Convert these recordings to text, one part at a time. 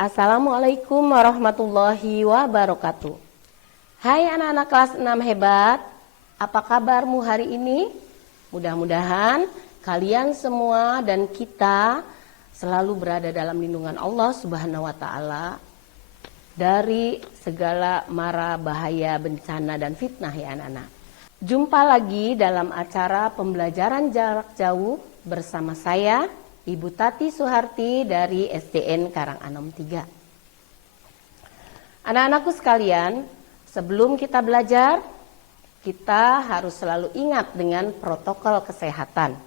Assalamualaikum warahmatullahi wabarakatuh. Hai anak-anak kelas 6 hebat, apa kabarmu hari ini? Mudah-mudahan kalian semua dan kita selalu berada dalam lindungan Allah Subhanahu wa Ta'ala dari segala mara bahaya, bencana dan fitnah ya anak-anak. Jumpa lagi dalam acara pembelajaran jarak jauh bersama saya Ibu Tati Suharti dari SDN Karanganom 3. Anak-anakku sekalian, sebelum kita belajar, kita harus selalu ingat dengan protokol kesehatan.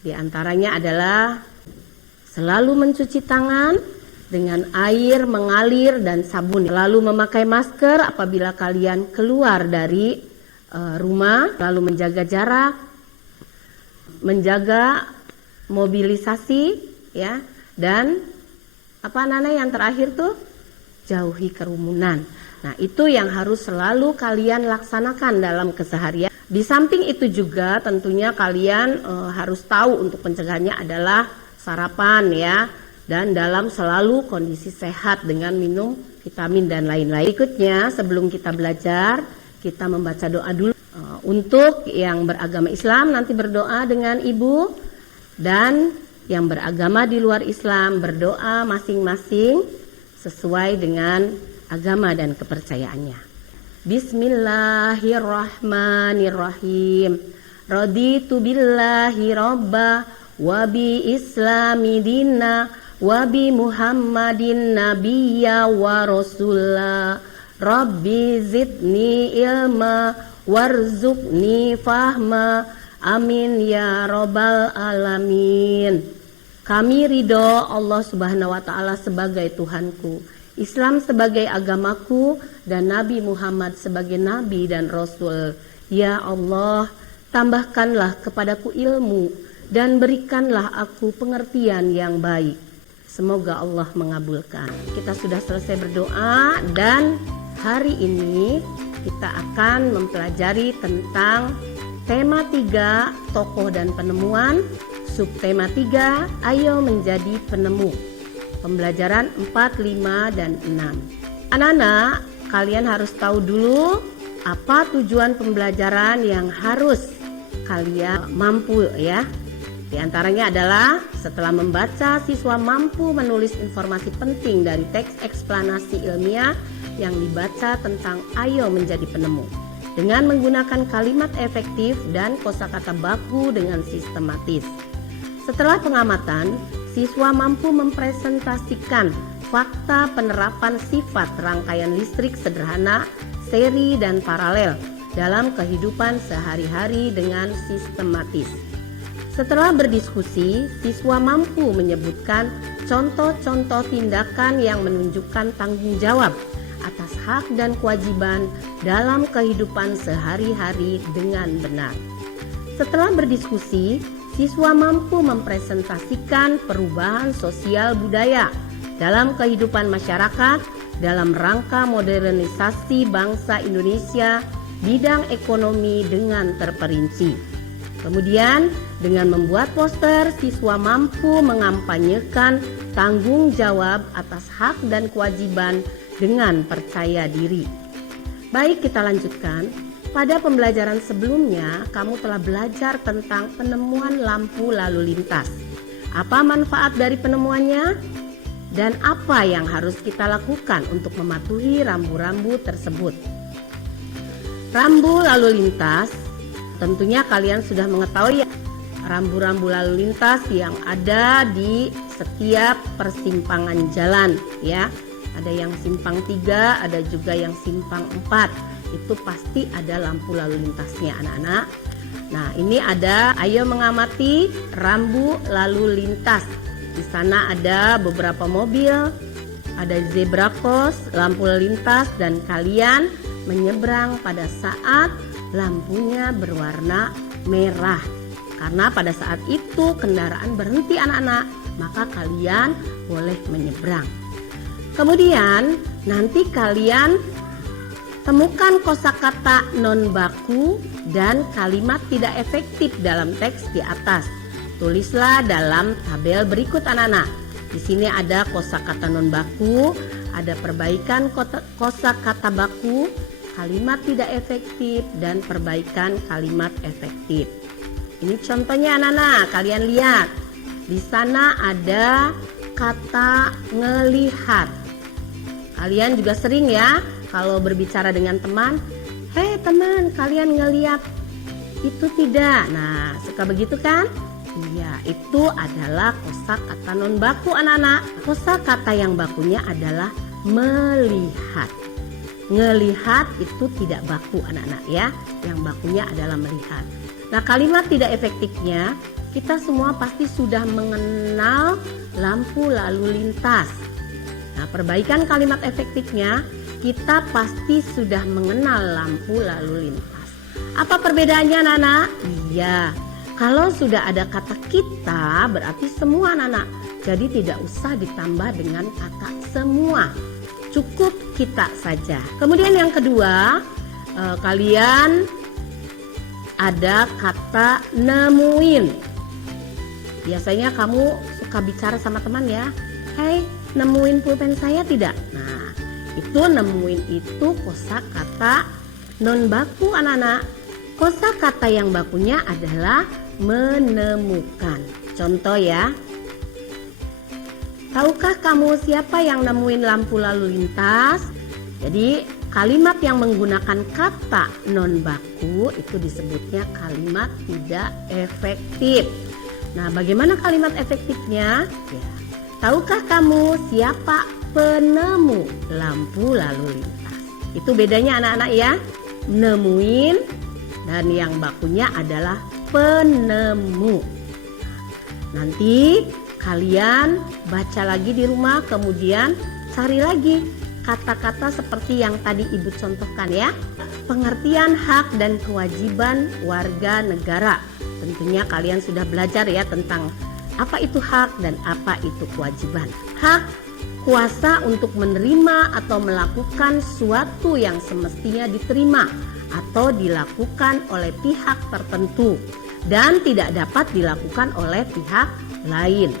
Di antaranya adalah selalu mencuci tangan dengan air mengalir dan sabun. Lalu memakai masker apabila kalian keluar dari rumah, lalu menjaga jarak, menjaga mobilisasi ya, dan yang terakhir tuh jauhi kerumunan. Nah, itu yang harus selalu kalian laksanakan dalam keseharian. Di samping itu juga tentunya kalian harus tahu untuk pencegahannya adalah sarapan ya, dan dalam selalu kondisi sehat dengan minum vitamin dan lain-lain. Berikutnya sebelum kita belajar, kita membaca doa dulu. Untuk yang beragama Islam nanti berdoa dengan ibu, dan yang beragama di luar Islam berdoa masing-masing sesuai dengan agama dan kepercayaannya. Bismillahirrahmanirrahim. Raditu billahi robba wa bi islami dinna wa bi muhammadin nabiyya wa rasulla. Rabbi zidni ilma warzuqni fahma. Amin ya robbal alamin. Kami ridho Allah Subhanahu wa Ta'ala sebagai Tuhanku, Islam sebagai agamaku, dan Nabi Muhammad sebagai Nabi dan Rasul. Ya Allah, tambahkanlah kepadaku ilmu dan berikanlah aku pengertian yang baik. Semoga Allah mengabulkan. Kita sudah selesai berdoa dan hari ini kita akan mempelajari tentang tema 3, tokoh dan penemuan. Subtema 3, ayo menjadi penemu. Pembelajaran 4, 5, dan 6. Anak-anak, kalian harus tahu dulu apa tujuan pembelajaran yang harus kalian mampu ya. Di antaranya adalah setelah membaca, siswa mampu menulis informasi penting dari teks eksplanasi ilmiah yang dibaca tentang ayo menjadi penemu, dengan menggunakan kalimat efektif dan kosakata baku dengan sistematis. Setelah pengamatan, siswa mampu mempresentasikan fakta penerapan sifat rangkaian listrik sederhana, seri, dan paralel dalam kehidupan sehari-hari dengan sistematis. Setelah berdiskusi, siswa mampu menyebutkan contoh-contoh tindakan yang menunjukkan tanggung jawab atas hak dan kewajiban dalam kehidupan sehari-hari dengan benar. Setelah berdiskusi, siswa mampu mempresentasikan perubahan sosial budaya dalam kehidupan masyarakat dalam rangka modernisasi bangsa Indonesia bidang ekonomi dengan terperinci. Kemudian, dengan membuat poster, siswa mampu mengampanyekan tanggung jawab atas hak dan kewajiban dengan percaya diri. Baik, kita lanjutkan. Pada pembelajaran sebelumnya, kamu telah belajar tentang penemuan lampu lalu lintas. Apa manfaat dari penemuannya? Dan apa yang harus kita lakukan untuk mematuhi rambu-rambu tersebut? Rambu lalu lintas, tentunya kalian sudah mengetahui ya, rambu-rambu lalu lintas yang ada di setiap persimpangan jalan ya. Ada yang simpang 3, ada juga yang simpang 4. Itu pasti ada lampu lalu lintasnya anak-anak. Nah, ini ada ayo mengamati rambu lalu lintas. Di sana ada beberapa mobil, ada zebra cross, lampu lalu lintas, dan kalian menyeberang pada saat lampunya berwarna merah. Karena pada saat itu kendaraan berhenti anak-anak, maka kalian boleh menyeberang. Kemudian nanti kalian temukan kosakata non baku dan kalimat tidak efektif dalam teks di atas. Tulislah dalam tabel berikut anak-anak. Di sini ada kosakata non baku, ada perbaikan kosakata baku, kalimat tidak efektif, dan perbaikan kalimat efektif. Ini contohnya anak-anak, kalian lihat. Di sana ada kata ngelihat. Kalian juga sering ya kalau berbicara dengan teman, "Hei teman, kalian ngelihat itu tidak?" Nah, suka begitu kan? Iya, itu adalah kosakata non baku anak-anak. Kosakata yang bakunya adalah melihat. Ngelihat itu tidak baku anak-anak ya. Yang bakunya adalah melihat. Nah, kalimat tidak efektifnya, kita semua pasti sudah mengenal lampu lalu lintas. Nah, perbaikan kalimat efektifnya, kita pasti sudah mengenal lampu lalu lintas. Apa perbedaannya anak-anak? Iya, kalau sudah ada kata kita berarti semua anak-anak. Jadi tidak usah ditambah dengan kata semua. Cukup kita saja. Kemudian yang kedua, kalian ada kata nemuin. Biasanya kamu suka bicara sama teman ya. "Hei, nemuin pulpen saya tidak?" Nah, itu nemuin itu kosakata non baku anak-anak. Kosakata yang bakunya adalah menemukan. Contoh ya. Tahukah kamu siapa yang nemuin lampu lalu lintas? Jadi kalimat yang menggunakan kata non baku itu disebutnya kalimat tidak efektif. Nah, bagaimana kalimat efektifnya? Ya. Tahukah kamu siapa penemu lampu lalu lintas? Itu bedanya anak-anak ya. Nemuin dan yang bakunya adalah penemu. Nanti kalian baca lagi di rumah, kemudian cari lagi kata-kata seperti yang tadi Ibu contohkan ya. Pengertian hak dan kewajiban warga negara. Tentunya kalian sudah belajar ya tentang apa itu hak dan apa itu kewajiban. Hak, kuasa untuk menerima atau melakukan suatu yang semestinya diterima atau dilakukan oleh pihak tertentu dan tidak dapat dilakukan oleh pihak lain.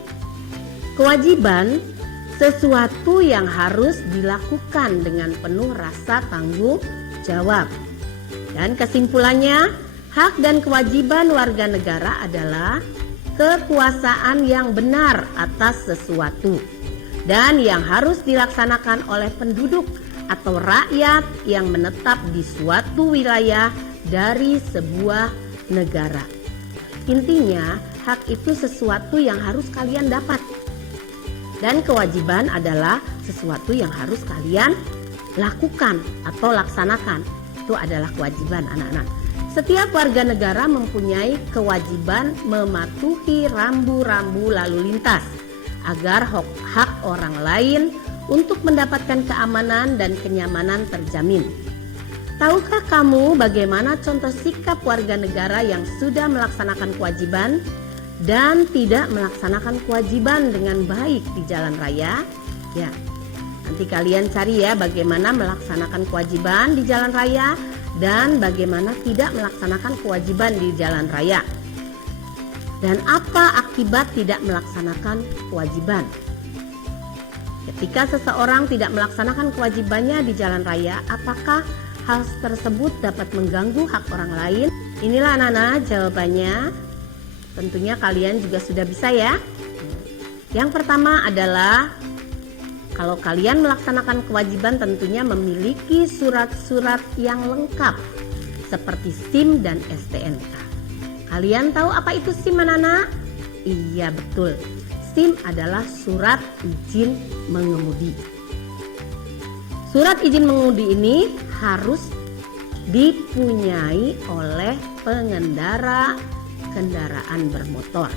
Kewajiban, sesuatu yang harus dilakukan dengan penuh rasa tanggung jawab. Dan kesimpulannya, hak dan kewajiban warga negara adalah kekuasaan yang benar atas sesuatu dan yang harus dilaksanakan oleh penduduk atau rakyat yang menetap di suatu wilayah dari sebuah negara. Intinya, hak itu sesuatu yang harus kalian dapat. Dan kewajiban adalah sesuatu yang harus kalian lakukan atau laksanakan. Itu adalah kewajiban anak-anak. Setiap warga negara mempunyai kewajiban mematuhi rambu-rambu lalu lintas agar hak orang lain untuk mendapatkan keamanan dan kenyamanan terjamin. Tahukah kamu bagaimana contoh sikap warga negara yang sudah melaksanakan kewajiban dan tidak melaksanakan kewajiban dengan baik di jalan raya? Ya, nanti kalian cari ya bagaimana melaksanakan kewajiban di jalan raya dan bagaimana tidak melaksanakan kewajiban di jalan raya. Dan apa akibat tidak melaksanakan kewajiban? Ketika seseorang tidak melaksanakan kewajibannya di jalan raya, apakah hal tersebut dapat mengganggu hak orang lain? Inilah anak-anak jawabannya. Tentunya kalian juga sudah bisa ya. Yang pertama adalah kalau kalian melaksanakan kewajiban tentunya memiliki surat-surat yang lengkap seperti SIM dan STNK. Kalian tahu apa itu SIM anak-anak? Iya betul. SIM adalah surat izin mengemudi. Surat izin mengemudi ini harus dipunyai oleh pengendara kendaraan bermotor.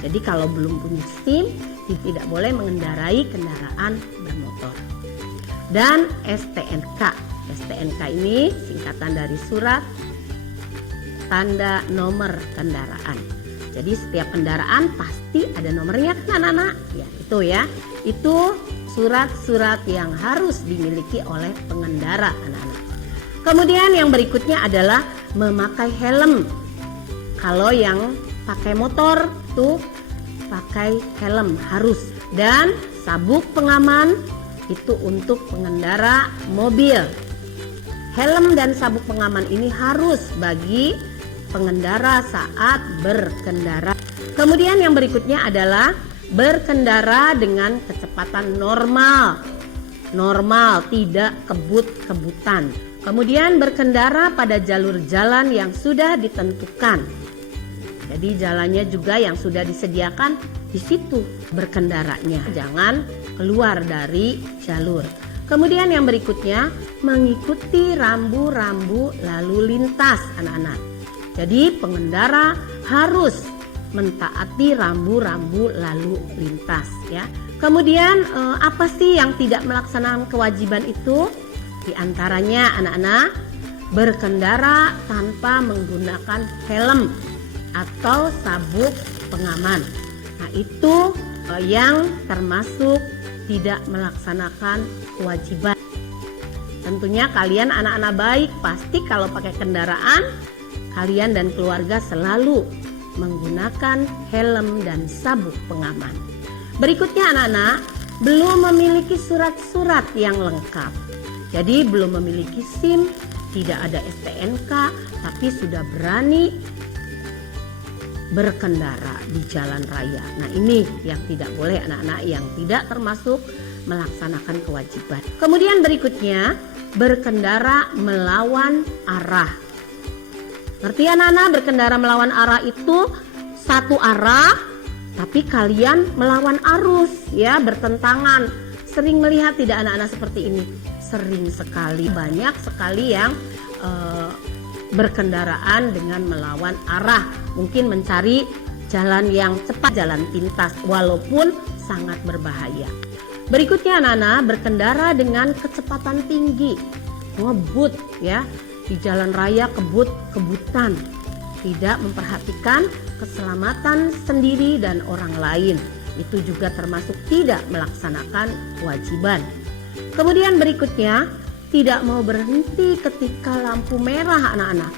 Jadi kalau belum punya SIM, tidak boleh mengendarai kendaraan bermotor. Dan STNK. STNK ini singkatan dari surat tanda nomor kendaraan. Jadi setiap kendaraan pasti ada nomornya kan anak-anak? Ya, itu ya. Itu surat-surat yang harus dimiliki oleh pengendara anak-anak. Kemudian yang berikutnya adalah memakai helm. Kalau yang pakai motor tuh pakai helm harus. Dan sabuk pengaman itu untuk pengendara mobil. Helm dan sabuk pengaman ini harus bagi pengendara saat berkendara. Kemudian yang berikutnya adalah berkendara dengan kecepatan normal. Normal, tidak kebut-kebutan. Kemudian berkendara pada jalur jalan yang sudah ditentukan. Jadi jalannya juga yang sudah disediakan, di situ berkendaranya. Jangan keluar dari jalur. Kemudian yang berikutnya, mengikuti rambu-rambu lalu lintas, anak-anak. Jadi pengendara harus mentaati rambu-rambu lalu lintas, ya. Kemudian apa sih yang tidak melaksanakan kewajiban itu? Di antaranya anak-anak, berkendara tanpa menggunakan helm atau sabuk pengaman. Nah, itu yang termasuk tidak melaksanakan kewajiban. Tentunya kalian anak-anak baik, pasti kalau pakai kendaraan kalian dan keluarga selalu menggunakan helm dan sabuk pengaman. Berikutnya anak-anak, belum memiliki surat-surat yang lengkap. Jadi belum memiliki SIM, tidak ada STNK, tapi sudah berani berkendara di jalan raya. Nah, ini yang tidak boleh, anak-anak, yang tidak termasuk melaksanakan kewajiban. Kemudian berikutnya, berkendara melawan arah. Ngerti anak-anak, berkendara melawan arah itu satu arah, tapi kalian melawan arus, ya, bertentangan. Sering melihat tidak anak-anak seperti ini? Sering sekali, banyak sekali yang berkendaraan dengan melawan arah, mungkin mencari jalan yang cepat, jalan pintas, walaupun sangat berbahaya. Berikutnya anak-anak, berkendara dengan kecepatan tinggi, ngebut, ya, di jalan raya, kebut-kebutan, tidak memperhatikan keselamatan sendiri dan orang lain. Itu juga termasuk tidak melaksanakan kewajiban. Kemudian berikutnya, tidak mau berhenti ketika lampu merah, anak-anak.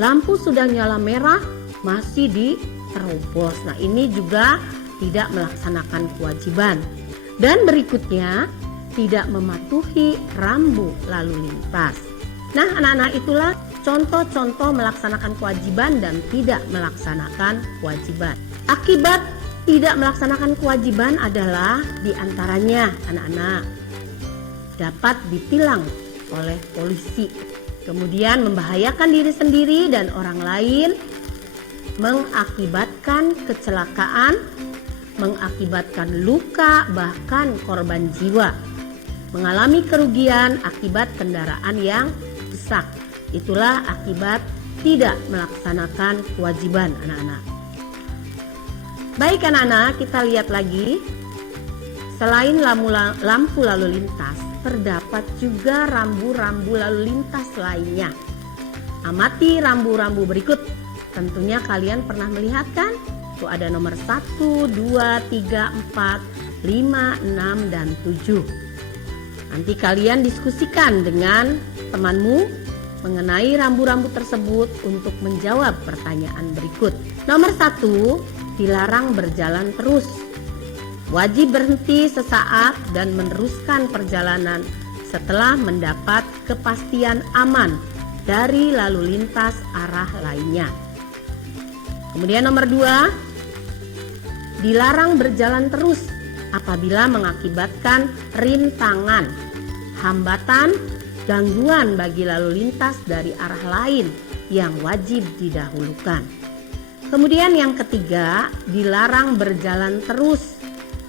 Lampu sudah nyala merah, masih diterobos. Nah, ini juga tidak melaksanakan kewajiban. Dan berikutnya, tidak mematuhi rambu lalu lintas. Nah, anak-anak, itulah contoh-contoh melaksanakan kewajiban dan tidak melaksanakan kewajiban. Akibat tidak melaksanakan kewajiban adalah diantaranya, anak-anak, dapat ditilang oleh polisi, kemudian membahayakan diri sendiri dan orang lain, mengakibatkan kecelakaan, mengakibatkan luka, bahkan korban jiwa, mengalami kerugian akibat kendaraan yang rusak. Itulah akibat tidak melaksanakan kewajiban, anak-anak. Baik anak-anak, kita lihat lagi. Selain lampu lalu lintas, terdapat juga rambu-rambu lalu lintas lainnya. Amati rambu-rambu berikut. Tentunya kalian pernah melihat kan? Tuh ada nomor 1, 2, 3, 4, 5, 6, dan 7. Nanti kalian diskusikan dengan temanmu mengenai rambu-rambu tersebut untuk menjawab pertanyaan berikut. Nomor 1, dilarang berjalan terus. Wajib berhenti sesaat dan meneruskan perjalanan setelah mendapat kepastian aman dari lalu lintas arah lainnya. Kemudian nomor 2, dilarang berjalan terus apabila mengakibatkan rintangan, hambatan, gangguan bagi lalu lintas dari arah lain yang wajib didahulukan. Kemudian yang ketiga, dilarang berjalan terus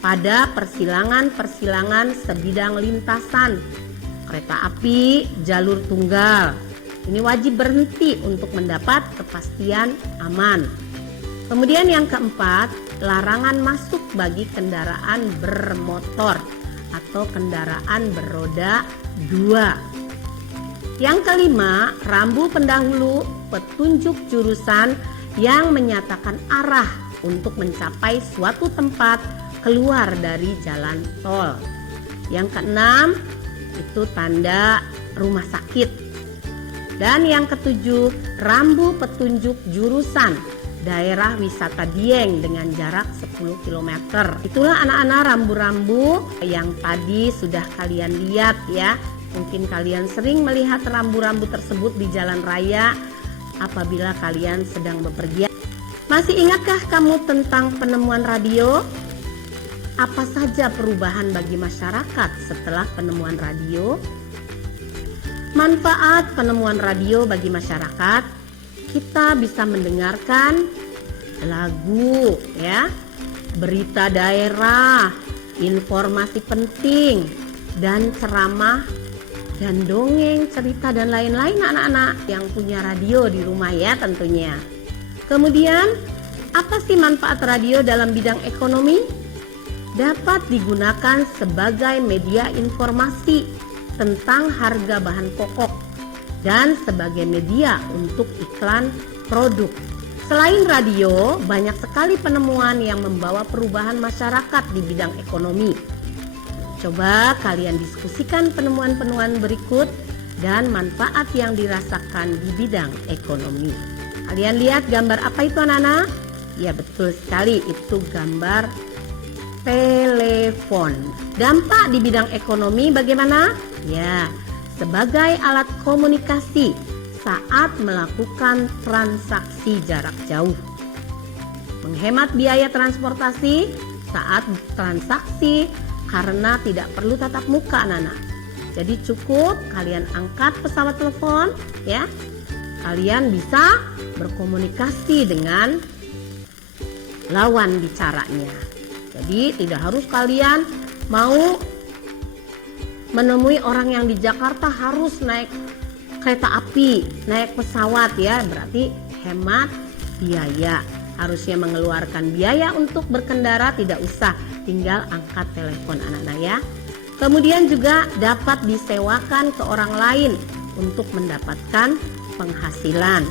pada persilangan-persilangan sebidang lintasan, kereta api, jalur tunggal. Ini wajib berhenti untuk mendapat kepastian aman. Kemudian yang keempat, larangan masuk bagi kendaraan bermotor atau kendaraan beroda 2. Yang kelima, rambu pendahulu petunjuk jurusan yang menyatakan arah untuk mencapai suatu tempat keluar dari jalan tol. Yang keenam, itu tanda rumah sakit. Dan yang ketujuh, rambu petunjuk jurusan daerah wisata Dieng dengan jarak 10 km. Itulah anak-anak rambu-rambu yang tadi sudah kalian lihat ya. Mungkin kalian sering melihat rambu-rambu tersebut di jalan raya apabila kalian sedang bepergian. Masih ingatkah kamu tentang penemuan radio? Apa saja perubahan bagi masyarakat setelah penemuan radio? Manfaat penemuan radio bagi masyarakat, kita bisa mendengarkan lagu ya, berita daerah, informasi penting, dan ceramah, dan dongeng, cerita, dan lain-lain anak-anak yang punya radio di rumah ya tentunya. Kemudian, apa sih manfaat radio dalam bidang ekonomi? Dapat digunakan sebagai media informasi tentang harga bahan pokok dan sebagai media untuk iklan produk. Selain radio, banyak sekali penemuan yang membawa perubahan masyarakat di bidang ekonomi. Coba kalian diskusikan penemuan-penemuan berikut dan manfaat yang dirasakan di bidang ekonomi. Kalian lihat gambar apa itu anak-anak? Ya betul sekali, itu gambar telepon. Dampak di bidang ekonomi bagaimana? Ya, sebagai alat komunikasi saat melakukan transaksi jarak jauh. Menghemat biaya transportasi saat transaksi karena tidak perlu tatap muka anak-anak. Jadi cukup kalian angkat pesawat telepon ya. Kalian bisa berkomunikasi dengan lawan bicaranya. Jadi tidak harus kalian mau menemui orang yang di Jakarta harus naik kereta api, naik pesawat ya, berarti hemat biaya. Harusnya mengeluarkan biaya untuk berkendara, tidak usah, tinggal angkat telepon anak-anak ya. Kemudian juga dapat disewakan ke orang lain untuk mendapatkan penghasilan.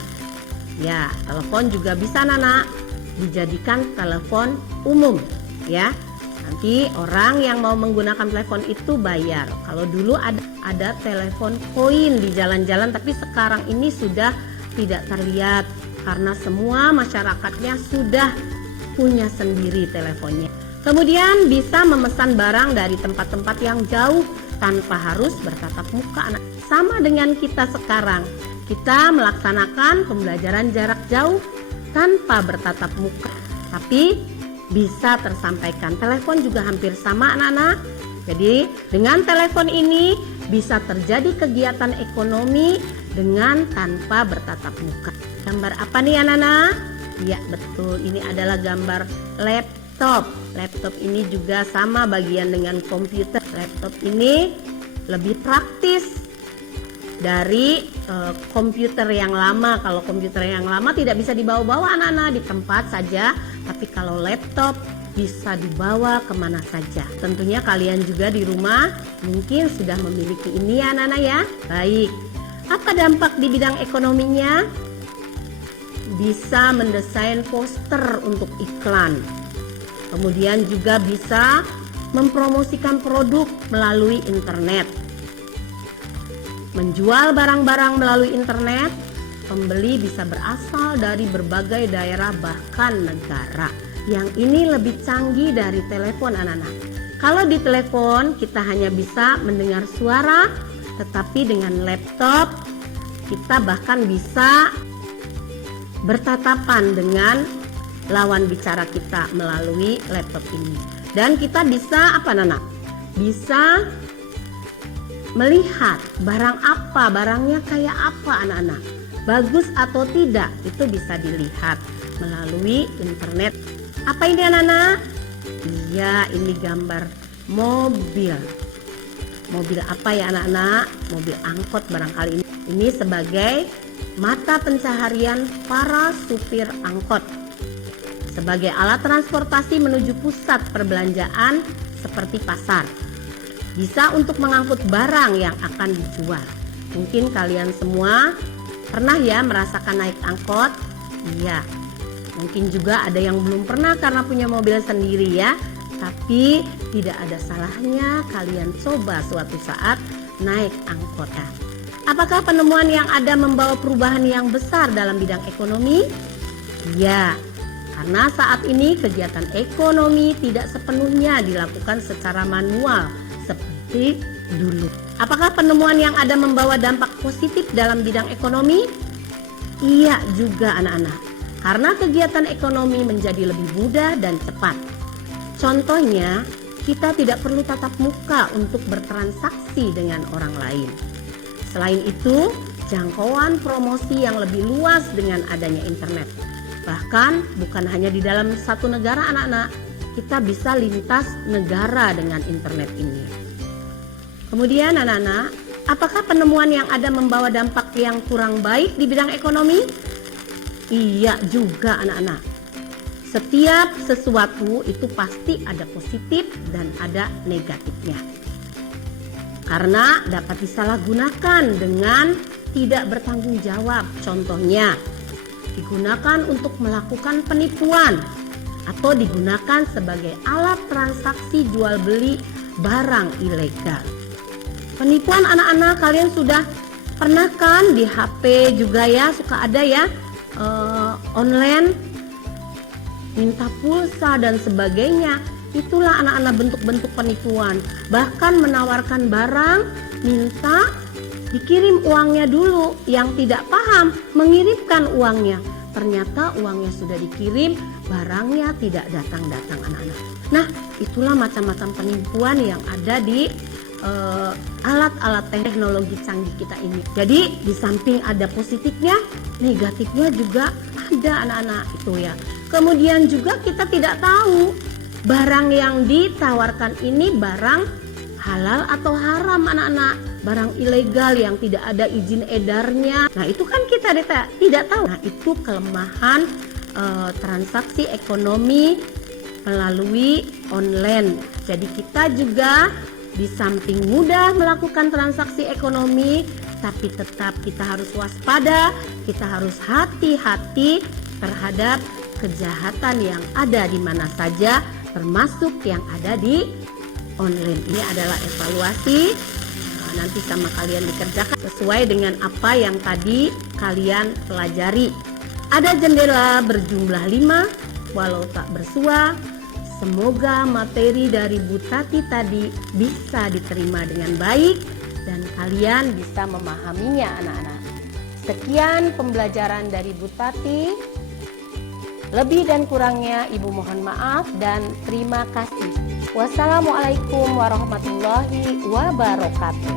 Ya, telepon juga bisa anak-anak dijadikan telepon umum. Ya, nanti orang yang mau menggunakan telepon itu bayar. Kalau dulu ada telepon koin di jalan-jalan, tapi sekarang ini sudah tidak terlihat karena semua masyarakatnya sudah punya sendiri teleponnya. Kemudian bisa memesan barang dari tempat-tempat yang jauh tanpa harus bertatap muka. Sama dengan kita sekarang, kita melaksanakan pembelajaran jarak jauh tanpa bertatap muka, tapi bisa tersampaikan. Telepon juga hampir sama anak-anak. Jadi dengan telepon ini bisa terjadi kegiatan ekonomi dengan tanpa bertatap muka. Gambar apa nih anak-anak? Ya betul, ini adalah gambar laptop. Laptop ini juga sama bagian dengan komputer. Laptop ini lebih praktis dari komputer yang lama. Kalau komputer yang lama tidak bisa dibawa-bawa anak-anak, di tempat saja. Tapi kalau laptop bisa dibawa kemana saja. Tentunya kalian juga di rumah mungkin sudah memiliki ini ya anak-anak ya. Baik, apa dampak di bidang ekonominya? Bisa mendesain poster untuk iklan. Kemudian juga bisa mempromosikan produk melalui internet. Menjual barang-barang melalui internet, pembeli bisa berasal dari berbagai daerah bahkan negara. Yang ini lebih canggih dari telepon anak-anak. Kalau di telepon kita hanya bisa mendengar suara, tetapi dengan laptop kita bahkan bisa bertatapan dengan lawan bicara kita melalui laptop ini. Dan kita bisa apa anak-anak? Bisa melihat barang apa, barangnya kayak apa anak-anak, bagus atau tidak, itu bisa dilihat melalui internet. Apa ini anak-anak? Iya, ini gambar mobil. Mobil apa ya anak-anak? Mobil angkot barangkali ini. Ini sebagai mata pencaharian para supir angkot. Sebagai alat transportasi menuju pusat perbelanjaan seperti pasar. Bisa untuk mengangkut barang yang akan dijual. Mungkin kalian semua pernah ya merasakan naik angkot? Iya. Mungkin juga ada yang belum pernah karena punya mobil sendiri ya. Tapi tidak ada salahnya kalian coba suatu saat naik angkot. Apakah penemuan yang ada membawa perubahan yang besar dalam bidang ekonomi? Ya, Karena saat ini kegiatan ekonomi tidak sepenuhnya dilakukan secara manual seperti dulu. Apakah penemuan yang ada membawa dampak positif dalam bidang ekonomi? Iya juga anak-anak. Karena kegiatan ekonomi menjadi lebih mudah dan cepat. Contohnya, kita tidak perlu tatap muka untuk bertransaksi dengan orang lain. Selain itu, jangkauan promosi yang lebih luas dengan adanya internet. Bahkan bukan hanya di dalam satu negara anak-anak, kita bisa lintas negara dengan internet ini. Kemudian anak-anak, apakah penemuan yang ada membawa dampak yang kurang baik di bidang ekonomi? Iya juga anak-anak. Setiap sesuatu itu pasti ada positif dan ada negatifnya. Karena dapat disalahgunakan dengan tidak bertanggung jawab. Contohnya, digunakan untuk melakukan penipuan atau digunakan sebagai alat transaksi jual beli barang ilegal. Penipuan anak-anak kalian sudah pernah kan di HP juga ya, suka ada ya online minta pulsa dan sebagainya. Itulah anak-anak bentuk-bentuk penipuan. Bahkan menawarkan barang, minta dikirim uangnya dulu. Yang tidak paham mengirimkan uangnya. Ternyata uangnya sudah dikirim, barangnya tidak datang-datang anak-anak. Nah, itulah macam-macam penipuan yang ada di alat-alat teknologi canggih kita ini. Jadi di samping ada positifnya, negatifnya juga ada anak-anak itu ya. Kemudian juga kita tidak tahu barang yang ditawarkan ini barang halal atau haram anak-anak. Barang ilegal yang tidak ada izin edarnya. Nah itu kan kita tidak tahu. Nah itu kelemahan transaksi ekonomi melalui online. Jadi kita juga di samping mudah melakukan transaksi ekonomi, tapi tetap kita harus waspada, kita harus hati-hati terhadap kejahatan yang ada di mana saja, termasuk yang ada di online. Ini adalah evaluasi nanti sama kalian dikerjakan sesuai dengan apa yang tadi kalian pelajari. Ada jendela berjumlah 5 walau tak bersua. Semoga materi dari Bu Tati tadi bisa diterima dengan baik dan kalian bisa memahaminya anak-anak. Sekian pembelajaran dari Bu Tati. Lebih dan kurangnya Ibu mohon maaf dan terima kasih. Wassalamualaikum warahmatullahi wabarakatuh.